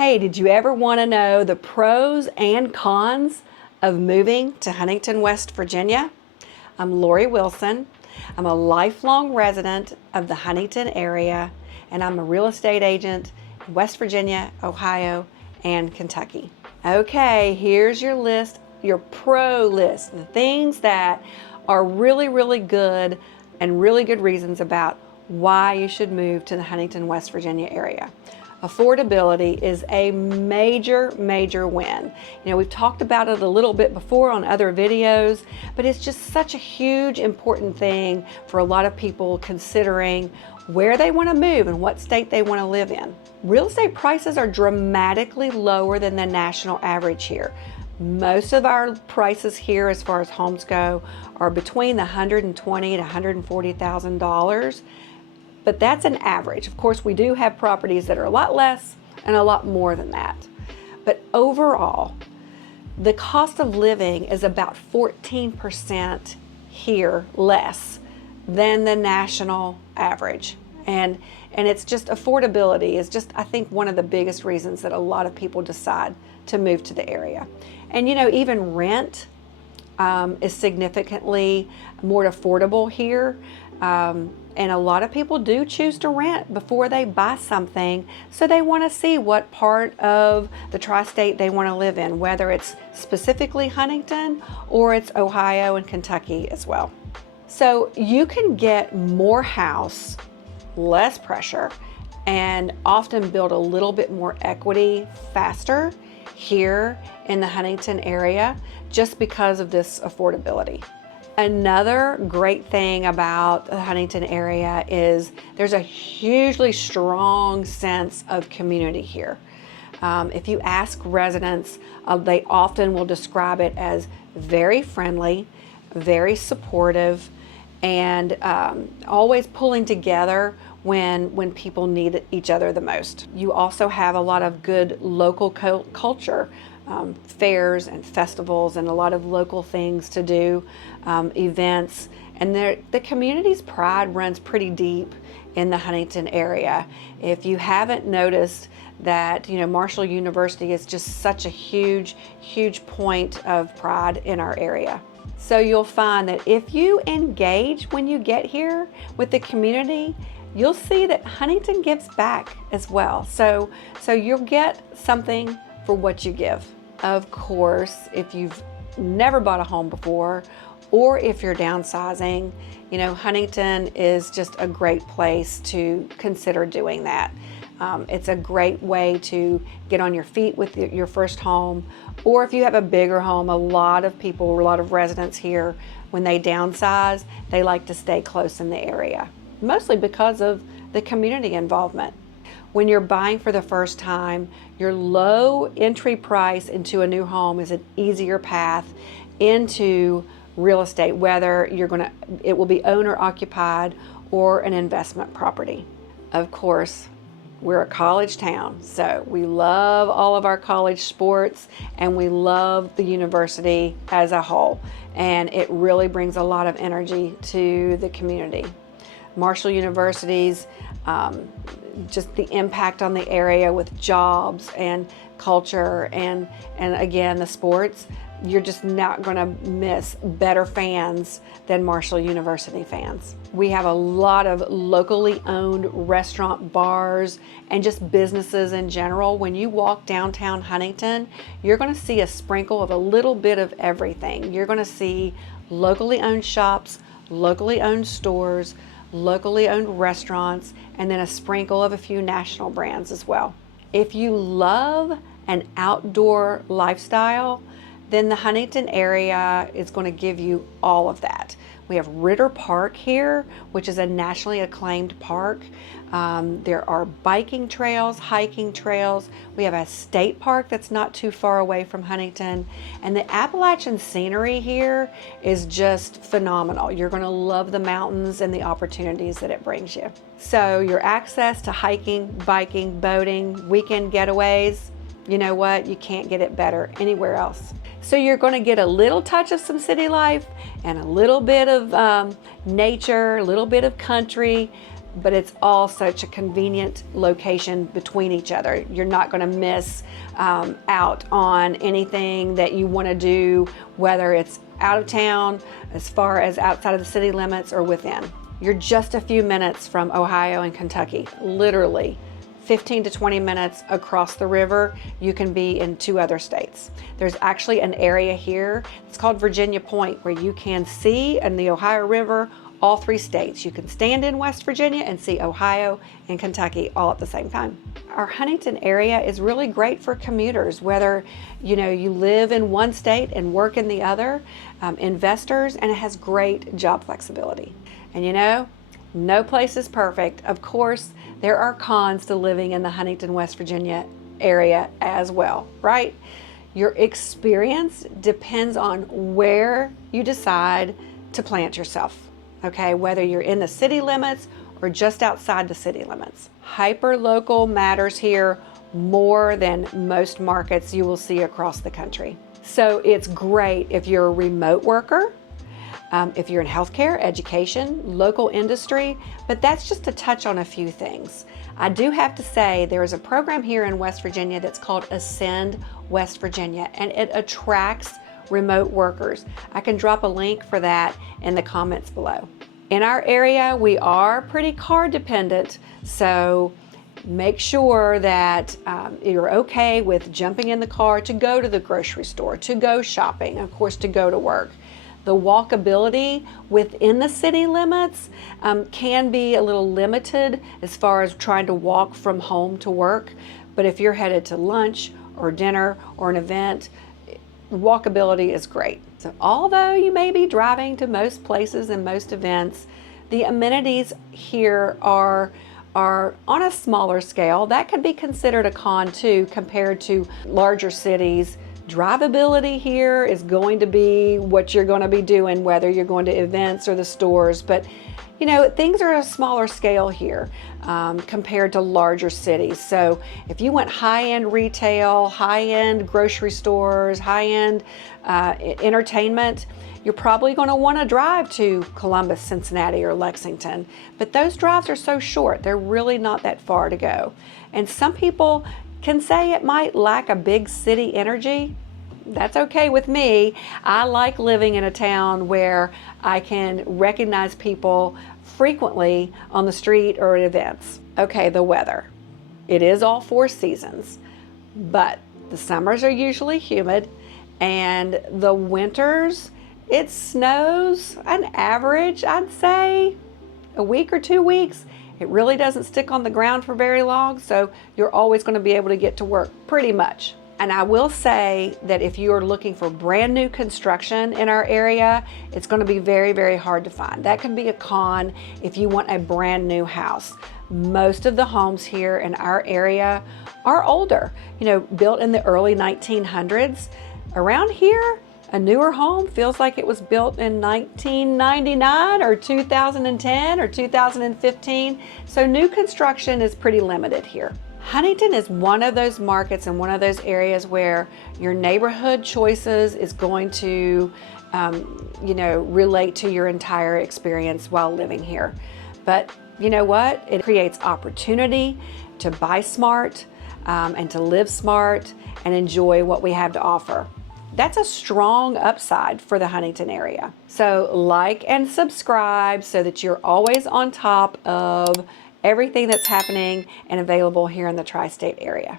Hey, did you ever want to know the pros and cons of moving to Huntington, West Virginia? I'm Lorre Wilson. I'm a lifelong resident of the Huntington area, and I'm a real estate agent in West Virginia, Ohio, and Kentucky. Okay, here's your list, your pro list, the things that are really good and really good reasons about why you should move to the Huntington, West Virginia area. Affordability is a major win. You know, we've talked about it a little bit before on other videos, but it's just such a huge, important thing for a lot of people considering where they want to move and what state they want to live in. Real estate prices are dramatically lower than the national average here. Most of our prices here, as far as homes go, are between the $120,000 to $140,000. But that's an average. Of course, we do have properties that are a lot less and a lot more than that. But overall, the cost of living is about 14% here less than the national average. And it's just affordability is just, I think, one of the biggest reasons that a lot of people decide to move to the area. And you know, even rent is significantly more affordable here. And a lot of people do choose to rent before they buy something, so they want to see what part of the tri-state they want to live in, whether it's specifically Huntington or it's Ohio and Kentucky as well. So you can get more house, less pressure, and often build a little bit more equity faster here in the Huntington area just because of this affordability. Another great thing about the Huntington area is there's a hugely strong sense of community here. If you ask residents, they often will describe it as very friendly, very supportive, and always pulling together when people need each other the most. You also have a lot of good local culture. Fairs and festivals and a lot of local things to do, events, and the community's pride runs pretty deep in the Huntington area. If you haven't noticed that, you know, Marshall University is just such a huge point of pride in our area. So you'll find that if you engage when you get here with the community, you'll see that Huntington gives back as well. So you'll get something for what you give. Of course, if you've never bought a home before, or if you're downsizing, you know, Huntington is just a great place to consider doing that. It's a great way to get on your feet with your first home, or if you have a bigger home, a lot of residents here, when they downsize, they like to stay close in the area, mostly because of the community involvement. When you're buying for the first time, your low entry price into a new home is an easier path into real estate, whether it will be owner occupied or an investment property. Of course, we're a college town, so we love all of our college sports and we love the university as a whole, and it really brings a lot of energy to the community. Marshall University's just the impact on the area with jobs and culture and again the sports, you're just not going to miss better fans than Marshall University fans. We have a lot of locally owned restaurant, bars, and just businesses in general. When you walk downtown Huntington, you're going to see a sprinkle of a little bit of everything. You're going to see locally owned shops, locally owned stores, locally owned restaurants, and then a sprinkle of a few national brands as well. If you love an outdoor lifestyle, then the Huntington area is going to give you all of that. We have Ritter Park here, which is a nationally acclaimed park. There are biking trails, hiking trails. We have a state park that's not too far away from Huntington. And the Appalachian scenery here is just phenomenal. You're going to love the mountains and the opportunities that it brings you. So your access to hiking, biking, boating, weekend getaways, you know what? You can't get it better anywhere else. So you're going to get a little touch of some city life and a little bit of nature, a little bit of country, but it's all such a convenient location between each other. You're not going to miss out on anything that you want to do, whether it's out of town, as far as outside of the city limits, or within. You're just a few minutes from Ohio and Kentucky, literally 15 to 20 minutes across the river. You can be in 2 other states. There's actually an area here, it's called Virginia Point, where you can see in the Ohio River all 3 states. You can stand in West Virginia and see Ohio and Kentucky all at the same time. Our Huntington area is really great for commuters, whether you live in one state and work in the other, investors, and it has great job flexibility. And no place is perfect. Of course, there are cons to living in the Huntington, West Virginia area as well, right? Your experience depends on where you decide to plant yourself. Okay, whether you're in the city limits or just outside the city limits. Hyper-local matters here more than most markets you will see across the country. So it's great if you're a remote worker, if you're in healthcare, education, local industry, but that's just to touch on a few things. I do have to say there is a program here in West Virginia that's called Ascend West Virginia, and it attracts remote workers. I can drop a link for that in the comments below. In our area, we are pretty car dependent, so make sure that you're okay with jumping in the car to go to the grocery store, to go shopping, of course, to go to work. The walkability within the city limits can be a little limited as far as trying to walk from home to work, but if you're headed to lunch or dinner or an event, walkability is great. So although you may be driving to most places and most events, the amenities here are on a smaller scale. That could be considered a con too, compared to larger cities. Drivability here is going to be what you're going to be doing, whether you're going to events or the stores, but things are a smaller scale here compared to larger cities. So if you want high-end retail, high-end grocery stores, high-end entertainment, you're probably going to want to drive to Columbus, Cincinnati, or Lexington. But those drives are so short, they're really not that far to go. And some people can say it might lack a big city energy. That's okay with me. I like living in a town where I can recognize people frequently on the street or at events. Okay, the weather. It is all 4 seasons, but the summers are usually humid, and the winters, it snows an average, I'd say, a week or 2 weeks. It really doesn't stick on the ground for very long, so you're always going to be able to get to work pretty much. And I will say that if you're looking for brand new construction in our area, it's going to be very, very hard to find. That can be a con if you want a brand new house. Most of the homes here in our area are older, built in the early 1900s. Around here, a newer home feels like it was built in 1999 or 2010 or 2015. So new construction is pretty limited here. Huntington is one of those markets and one of those areas where your neighborhood choices is going to, relate to your entire experience while living here. But you know what? It creates opportunity to buy smart and to live smart and enjoy what we have to offer. That's a strong upside for the Huntington area. So like and subscribe so that you're always on top of everything that's happening and available here in the tri-state area.